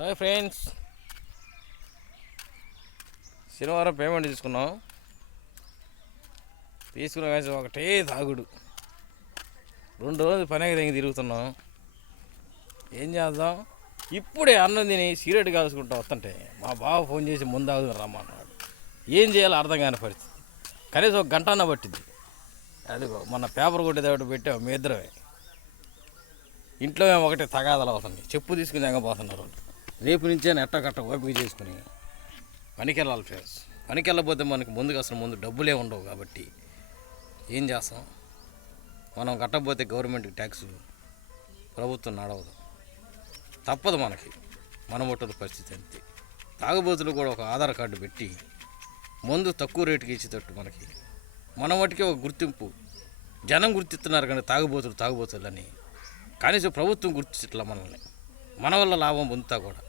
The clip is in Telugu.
హాయ్ ఫ్రెండ్స్, శనివారం పేమెంట్ తీసుకున్నాం. తీసుకున్న ఒకటే తాగుడు. 2 రోజులు పనికి తెగి తిరుగుతున్నాం. ఏం చేద్దాం? ఇప్పుడే అన్నం తిని సిగరెట్ కాల్చుకుంటూ వస్తుంటే మా బావ ఫోన్ చేసి ముందు రమ్మన్నాడు. ఏం చేయాలో అర్థం కాని పరిస్థితి. కనీసం 1 గంట అన్న పట్టింది. అదిగో మన పేపర్ కొట్టేదాడు పెట్టావు మీ ఇద్దరమే. ఇంట్లో ఒకటే తగాదలు అవుతుంది. చెప్పు తీసుకుని ఎంగపోతున్నారు. రేపు నుంచే నెట్టకట్ట ఓపిక చేసుకుని పనికి వెళ్ళాలి ఫ్రెండ్స్. పనికి వెళ్ళకపోతే మనకి ముందు డబ్బులే ఉండవు. కాబట్టి ఏం చేస్తాం? మనం కట్టకపోతే గవర్నమెంట్కి ట్యాక్స్ ప్రభుత్వం నడవదు. తప్పదు మనకి. మన ముట్టదు పరిస్థితి అంతే. తాగుబోతులు కూడా ఒక ఆధార్ కార్డు పెట్టి మందు తక్కువ రేటుకి ఇచ్చేటట్టు మనకి మన మటుకే ఒక గుర్తింపు. జనం గుర్తిస్తున్నారు కానీ తాగుబోతులని. కనీసం ప్రభుత్వం గుర్తించట్లా మనల్ని. మన వల్ల లాభం పొందుతా కూడా.